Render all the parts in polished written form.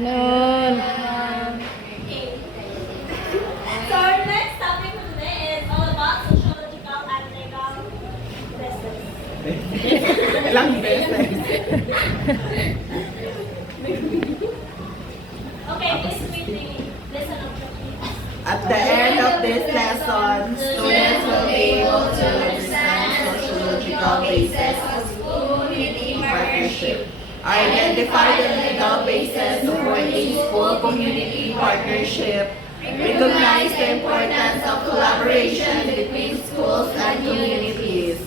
Ganon. Okay. So our next topic for today is all about sociological and legal lessons. Ilang beses. Okay, please read the lesson objectives. At the end of this lesson, students will be able to understand sociological basis of school-community partnership, identify the legal basis supporting school-community partnership, recognize the importance of collaboration between schools and communities.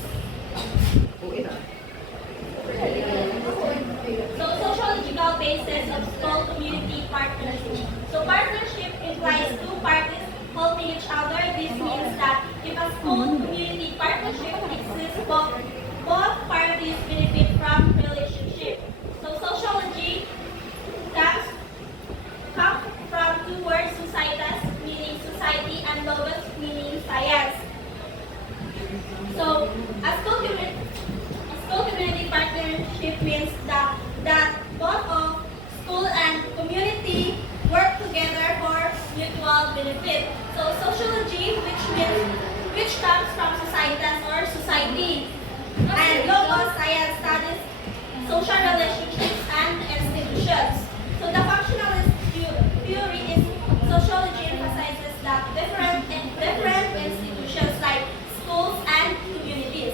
So sociological basis of school community partnership. So partnership implies two parties helping each other. This means that if a school community partnership exists, both parties benefit from relationship. So sociology comes from two words, societas, meaning society, and logos, meaning science. So a school community partnership means that both of school and community work together for mutual benefit. So sociology, which comes from societas or society, and logos, science studies social relationships and institutions. So the functionalist theory is sociology emphasizes that different institutions like schools and communities.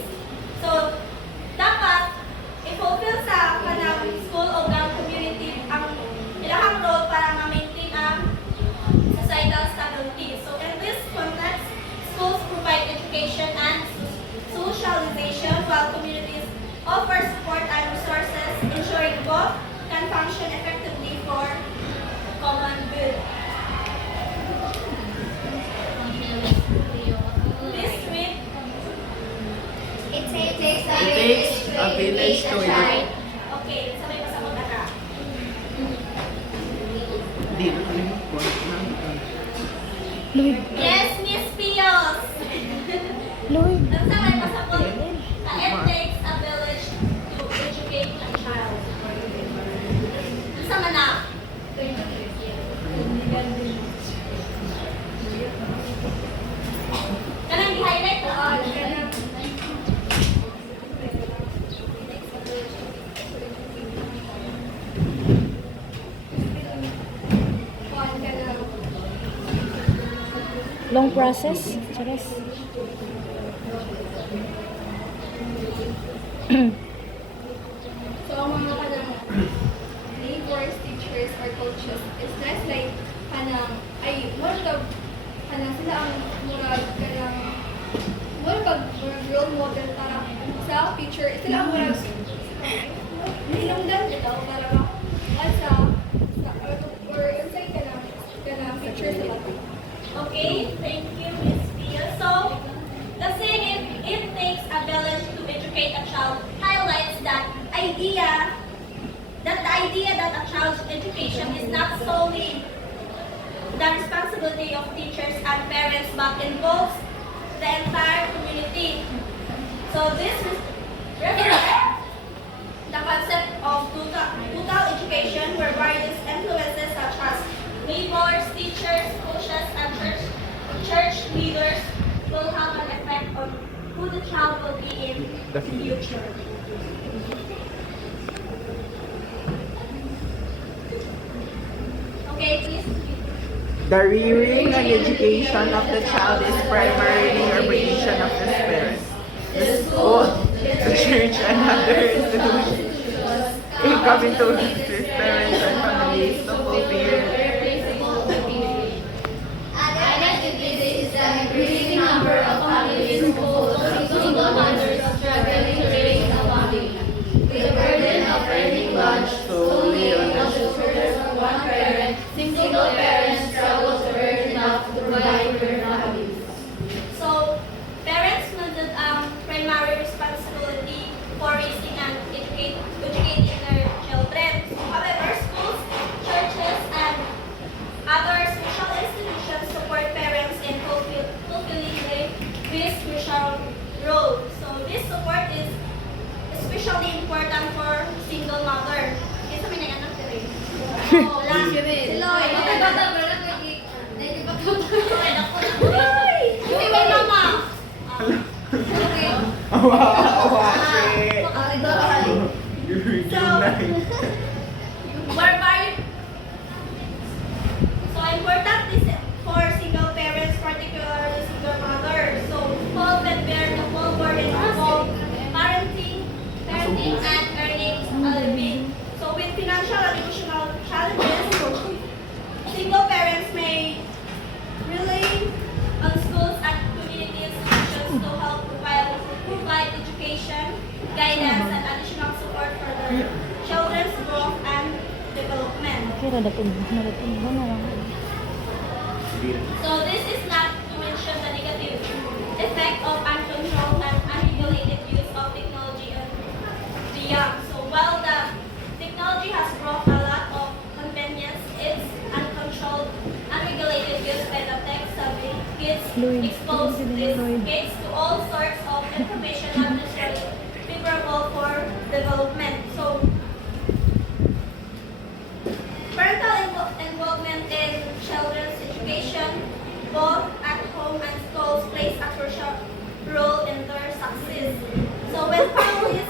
So dapat i-fulfill sa kanang school o ng community ang ilang role para ma-maintain ang societal stability. So in this context, schools provide education and socialization while communities offer support and resources, ensuring both can function effectively for common good. This week, It takes a village to educate. okay, sabay pa sa mga ka. Dito kami Lloyd. Yes, Miss Pios! Lloyd. Ang sabay pa sa mga it takes a village to educate a child. Ang sama na. Kanang i-highlight ko. Long process. Charas. So, ang mga kanang neighbors, teachers, or coaches is less like kanang, ay, kanang sila ang murag kanang, murag role model para sa future, sila ang murag, hinungdan ito para or unsay kanang future sila. Okay, thank you, Miss Pia. So, the saying it takes a village to educate a child highlights that the idea that a child's education is not solely the responsibility of teachers and parents but involves the entire community. So this reflects the concept of total education where various influences such as neighbors, teachers, coaches, and church leaders will have an effect on who the child will be in the future. Okay, please. The rearing and education of the child is primarily a obligation of the parents, the school, the church, and other institutions. In coming to assist parents and families to fulfill Added to this is the increasing number of families who single mothers struggling to raise a family. With the burden of earning lunch solely on the shoulders of one parent, single parents struggle to earn enough to provide for their families. So, parents nandun ang primary responsibility for raising and educating their children. However, Wala. Si Loy. Hindi may mama. Awa, shit. So, whereby, so important is for single parents, particularly single mothers. So, all can bear the full burden of both parenting and earning a living. So, with financial and emotional challenges, single parents may rely on schools and community institutions to help provide education, guidance, and additional support for their children's growth and development. Kira dapat mo na lang. So this is not to mention the negative effect of uncontrolled and unregulated use of technology on the young. So while the technology has brought a lot of convenience, its uncontrolled, unregulated use by the tech-savvy kids expose these kids to all sorts of information not necessarily favorable for development. So parental involvement in children's education, both at home and schools, plays a crucial role in their success. So when families,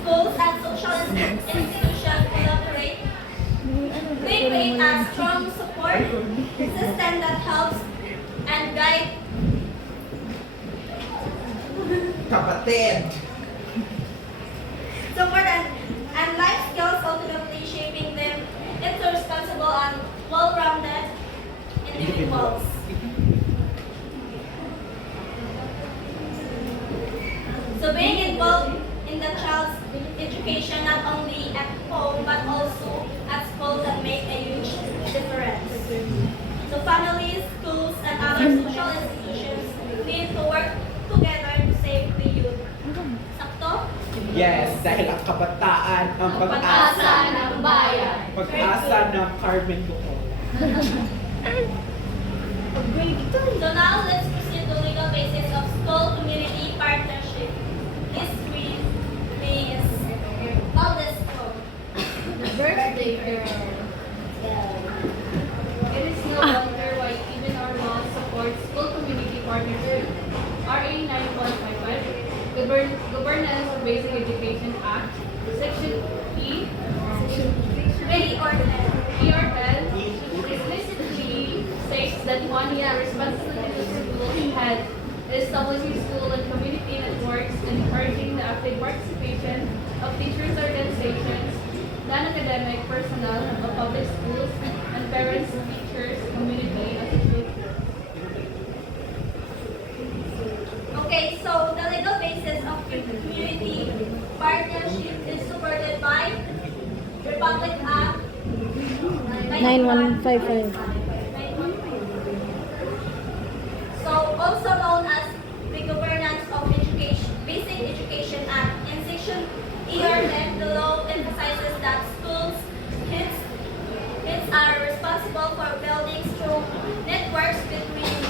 schools, and social institutions collaborate, they create a strong support system that helps and guide Kapatid. support and life skills, ultimately shaping them into responsible and well-rounded individuals. So being involved in the child's education not only at home but also at school can make a huge difference. So families, schools, and other social institutions need to work together to save the youth. Sakto? Yes, dahil ang kabataan ang Pag-asa ng bayan. Pag-asa ng Carmen Bucol. So now let's proceed to legal basis of school-community partnership. History is oldest school. The birthday girl. It is no wonder why even our law supports school community partnership. RA 9155, Governance of Basic Education Act, Section E, Or E or 10, explicitly states that one year responsibility of school head is establishing school and community networks and encouraging the active participation of teachers' organizations, non-academic personnel of public schools, and parents, teachers, community, associations. Okay, so the legal basis of community partnership is supported by Republic Act 9155. So also known as the Governance of Education, Basic Education Act. In Section E or 10, the law emphasizes that schools, kids are responsible for building strong networks between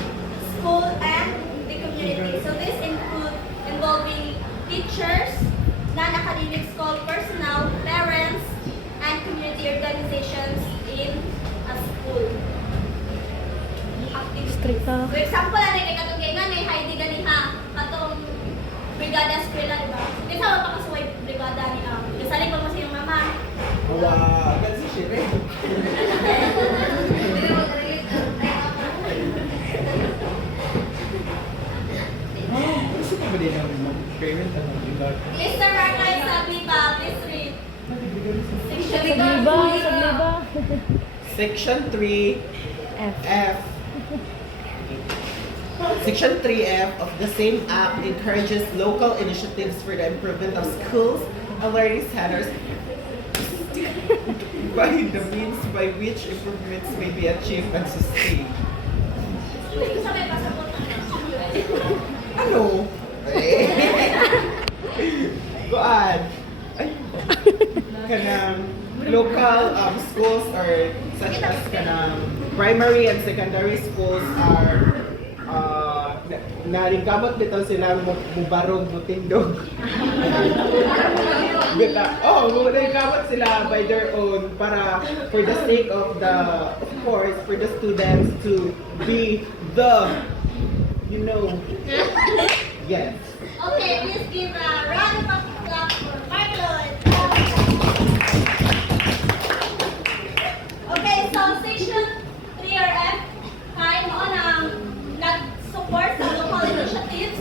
school and the community. So this includes involving teachers, non-academic school personnel, parents, and community organizations in a school. Strict ka. For example, ano kay katong kay nga may Heidi ganiha katong brigada eskwela, di ba? Kinsa man pa kasuway brigada ni Kasaling pa mo sa iyong mama. Awa, agad si Shire. Gusto ko ba din ang parent ang bigat? Mr. Marcay sabi ba, please read. Section Sabliba, sabliba. Section 3 F. F. Section 3F of the same act encourages local initiatives for the improvement of schools and learning centers by the means by which improvements may be achieved and sustained. Sa may pasaport Ano? Goan. Ay. Kanang local schools or such as kanang primary and secondary schools are narigamot nito silang mubarog mutindog. Nagkamot sila by their own para for the sake of course, for the students to be the, yes. Okay, please give a round of applause for Marlon. Okay, so section 3 or F, kain mo ang nag-support sa local initiatives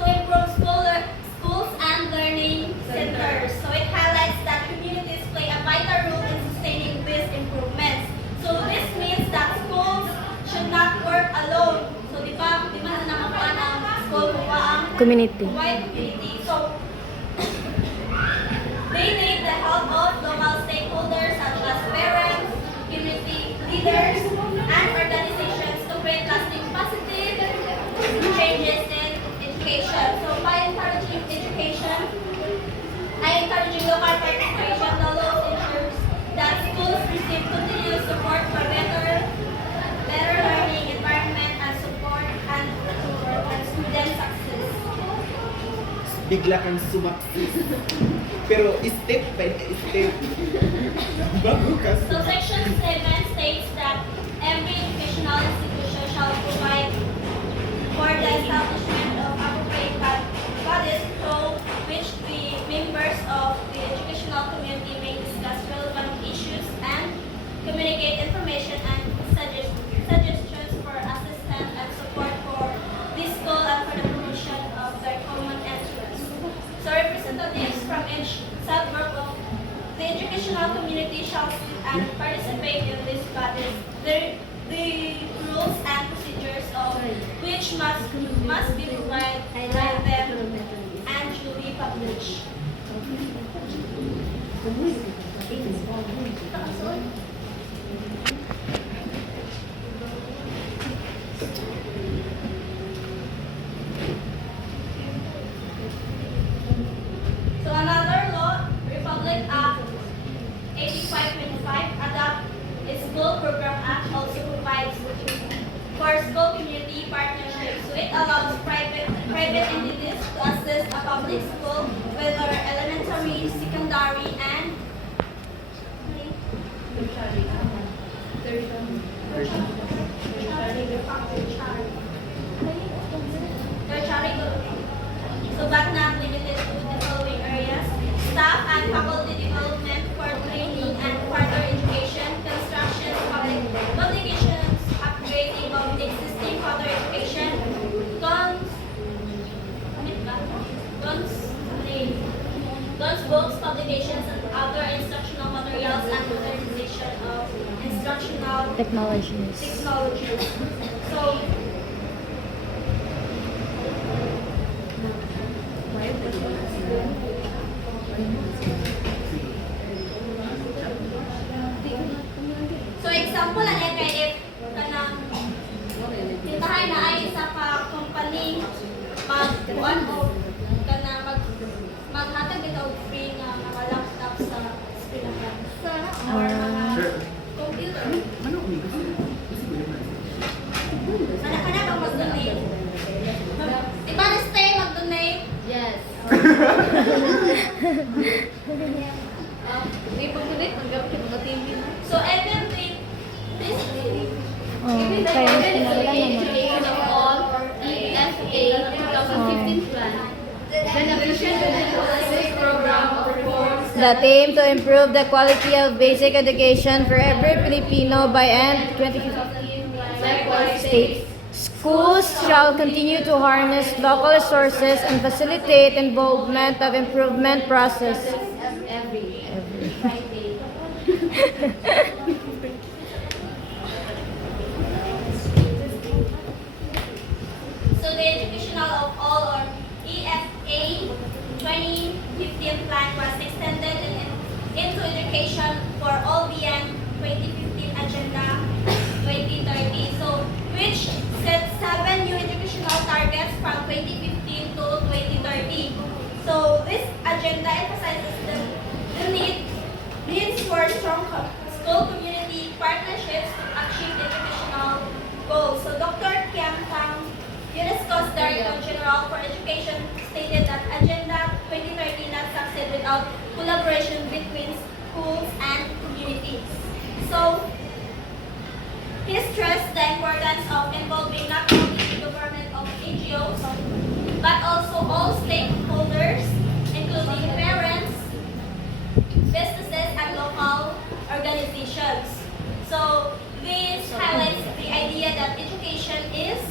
to improve schools and learning centers. So it highlights that communities play a vital role in sustaining these improvements. So this means that schools should not work alone. So di ba na namakuha ng school kuha ang Community. wide community. So they need the help of local stakeholders such as parents, community leaders, and organizations to create lasting positive changes in education. So by encouraging education, encouraging local participation, the law ensures that schools receive continuous support for better learning environment and support and student success. Bigla kang sumaksis. Pero step by step. Bago ka. So section 7 states that every educational institution shall provide for the establishment of appropriate bodies through which the members of the educational community may discuss relevant issues and communicate information and suggestions for assistance and support for the school and for the promotion of their common interests. So representatives from each subgroup of the educational community shall sit and participate in these bodies. The rules and procedures of which must be provided by them and should be published. So another law, Republic Act 8525, Adopt a School Program Act, also provides for school community partnerships. So it allows private entities to assist a public school, whether elementary, secondary, and tertiary. So but not limited to the following areas: staff and faculty development for training and further education, construction, publications, upgrading of the existing further education, guns, books, publications, and other instructional materials, and modernization of instructional Technologies. technologies. So example lang kay if kanang tindahay na ay isa ka company magkuan o kanang maghatag dito og free nga mga laptop sa eskwelahan or mga computer. Kana bang mag-donate? Diba na stay mag-donate? Yes. May pag-donate, mag-gamit yung mga TV. So everything, this Kaya mas pinagala naman. of all EFA 2015 plan. Generation program of reforms That aim to improve the quality of basic education for every Filipino by end 2015. likewise States. Schools shall continue to harness local resources and facilitate involvement of improvement process. every Friday. So the educational of all or EFA 2015 plan was extended into education for all beyond 2015 Agenda 2030. So which set 7 new educational targets from 2015 to 2030. So this agenda emphasizes the needs for strong school community partnerships to achieve educational goals. So Dr. Kiam Tang, UNESCO's Director General for Education, stated that Agenda 2030 not succeed collaboration between schools and communities. So, he stressed the importance of involving not only the government of NGOs, but also all stakeholders, including parents, businesses, and local organizations. So, this highlights the idea that education is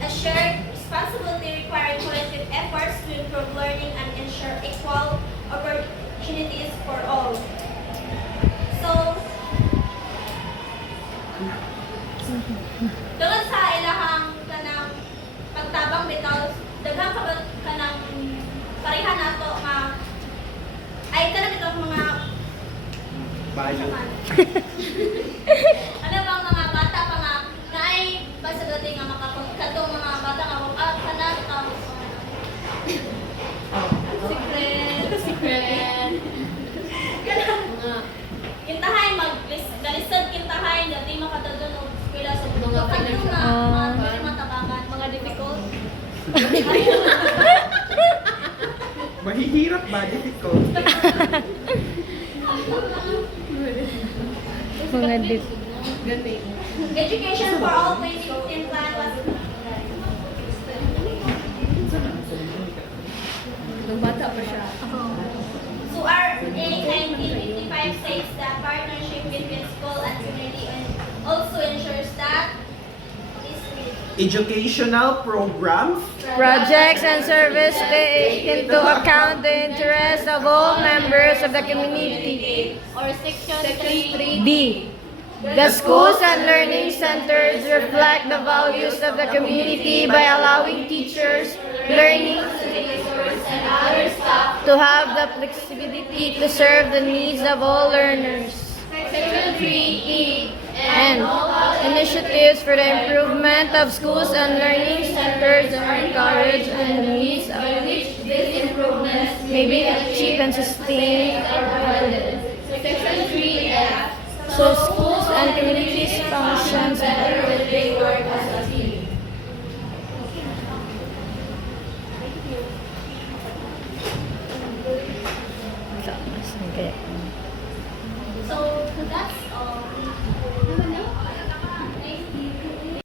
a shared responsibility requiring collective efforts to improve learning and ensure equal opportunities for all. So, tungod sa ilahang kanang pagtabang bitaw, daghang kanang pareha nato nga ay kanang itong mga Bayo. ano bang mga bata pa nga na ay pasagutin nga makakatong mga bata nga kanang secret kintahay galisod kintahay dati makatadon og eskwela sa mga kanto nga mga matabangan mga difficult Mahihirap ba? Difficult. Mga dip. Education for All 2015 plan was so our aim 1955 states that partnership between school and community and also ensures that Educational programs. Projects and service take into account the interests of all members of the community. or section 3 D. The schools and learning centers reflect the values of the community by allowing teachers, learning and other staff. to have the flexibility to serve the needs of all learners. Section 3E And initiatives for the improvement of schools and learning centers are encouraged and the needs of which these improvements may be achieved and sustained. are provided. Section 3F. So schools and communities functions better when they work as a team. Okay. so that's all